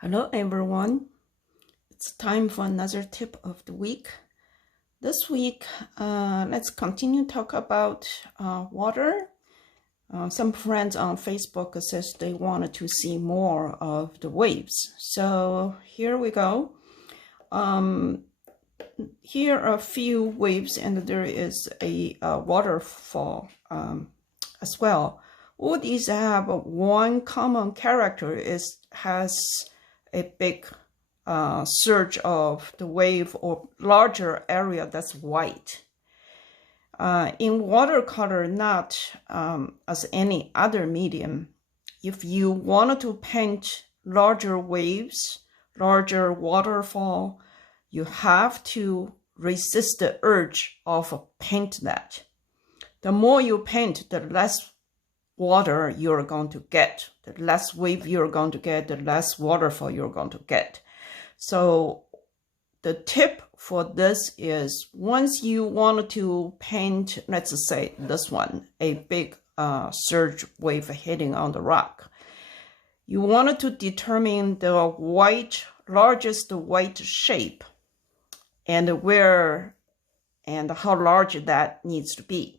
Hello everyone, it's time for another tip of the week. This week, let's continue talk about water. Some friends on Facebook says they wanted to see more of the waves. So here we go. Here are a few waves and there is a waterfall as well. All these have one common character has a big surge of the wave or larger area that's white. In watercolor, not as any other medium, if you wanted to paint larger waves, larger waterfall, you have to resist the urge of paint that. The more you paint, the less water you're going to get, the less wave you're going to get, the less waterfall you're going to get. So the tip for this is once you want to paint, let's say this one, a big surge wave hitting on the rock, you wanted to determine the largest white shape and where and how large that needs to be.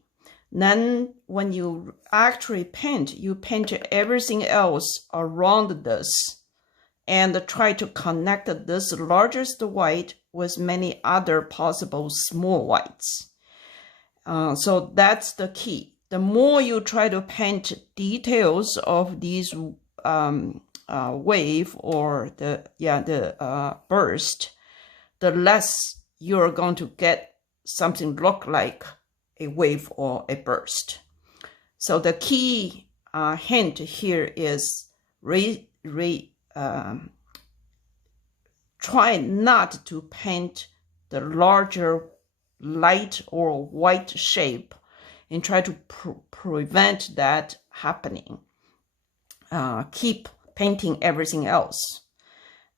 Then when you actually paint, you paint everything else around this and try to connect this largest white with many other possible small whites. So that's the key. The more you try to paint details of these wave or the burst, the less you're going to get something look like a wave or a burst. So the key hint here is try not to paint the larger light or white shape and try to prevent that happening. Keep painting everything else.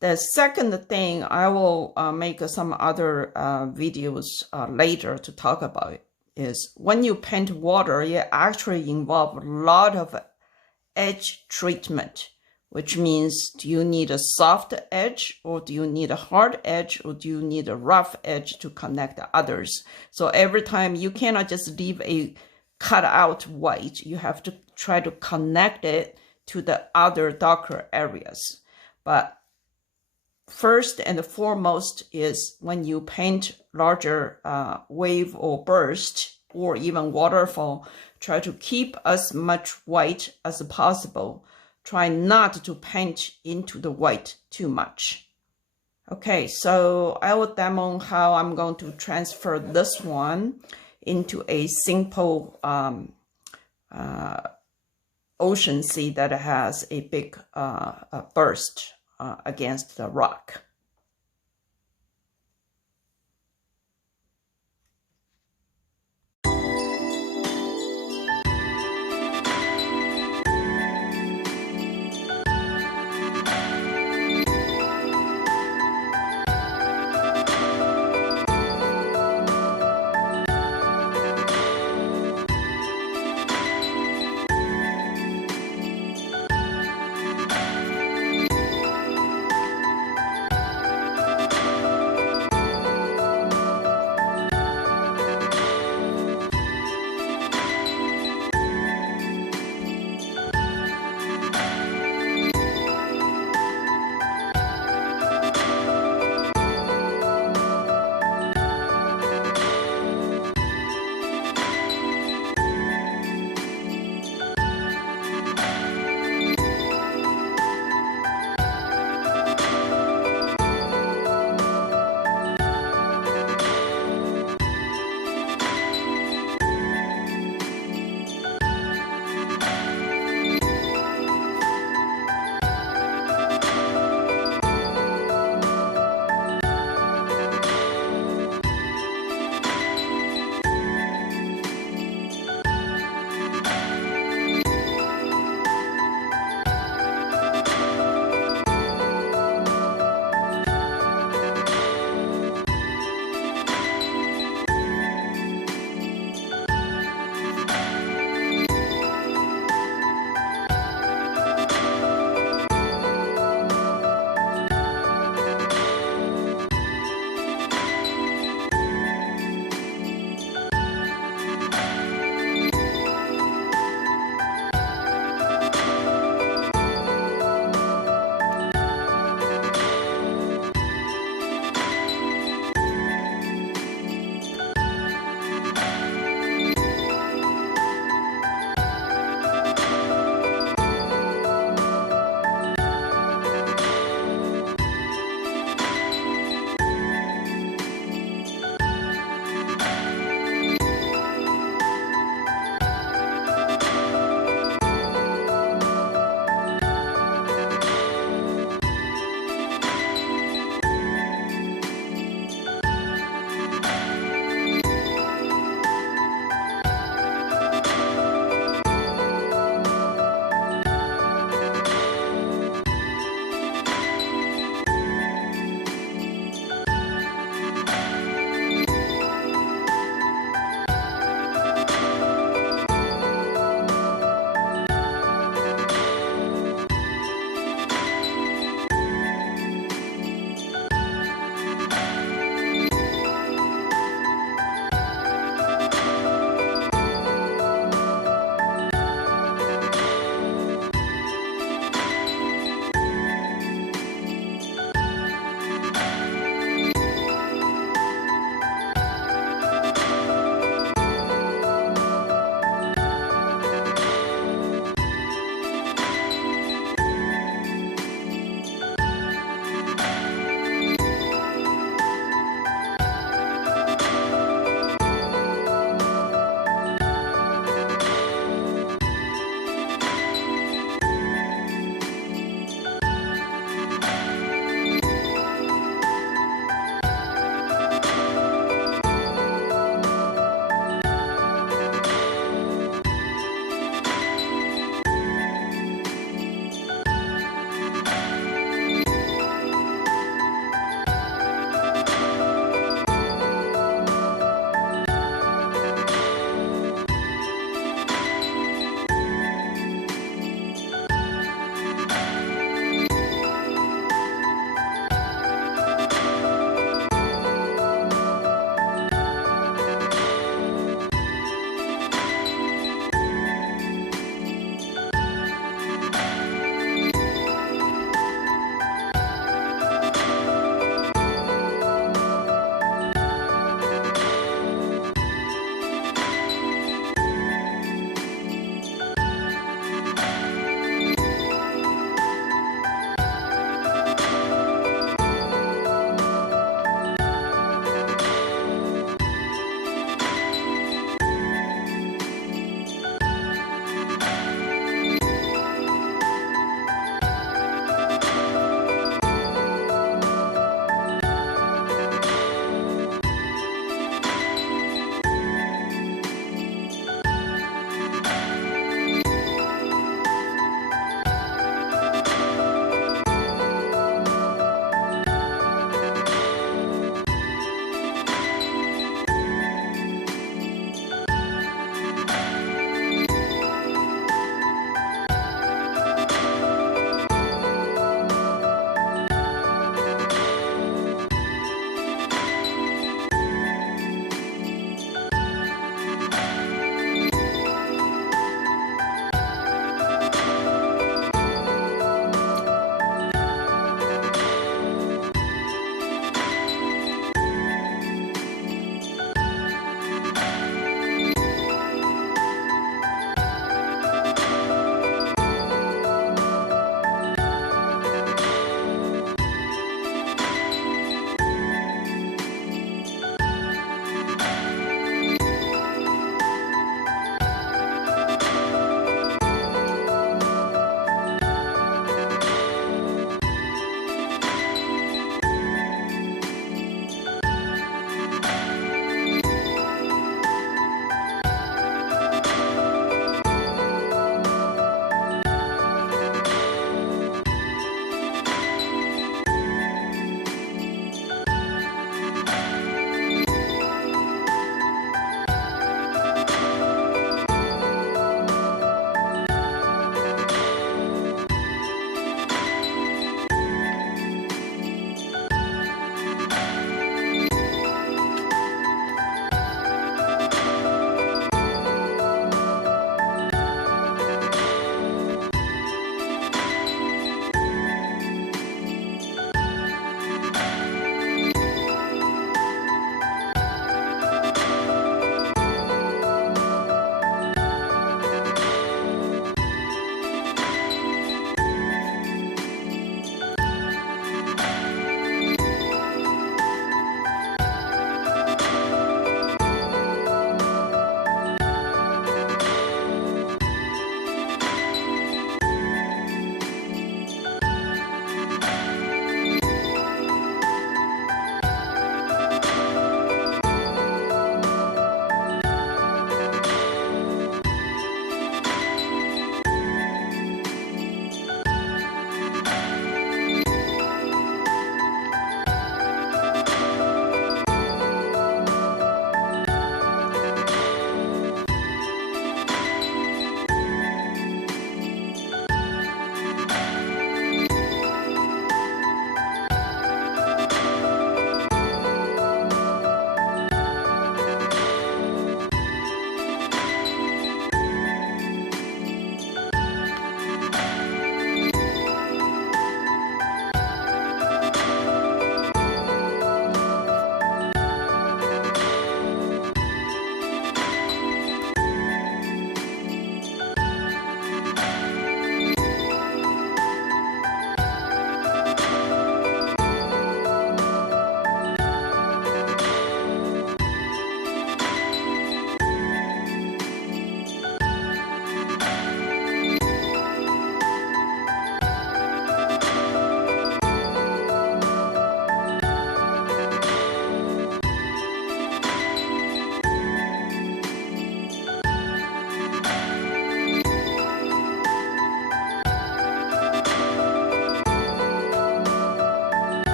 The second thing, I will make some other videos later to talk about it, is when you paint water, it actually involves a lot of edge treatment, which means do you need a soft edge or do you need a hard edge or do you need a rough edge to connect the others? So every time you cannot just leave a cut out white, you have to try to connect it to the other darker areas. But first and foremost is when you paint larger wave or burst or even waterfall, try to keep as much white as possible. Try not to paint into the white too much. Okay, so I will demo how I'm going to transfer this one into a simple ocean sea that has a big burst against the rock.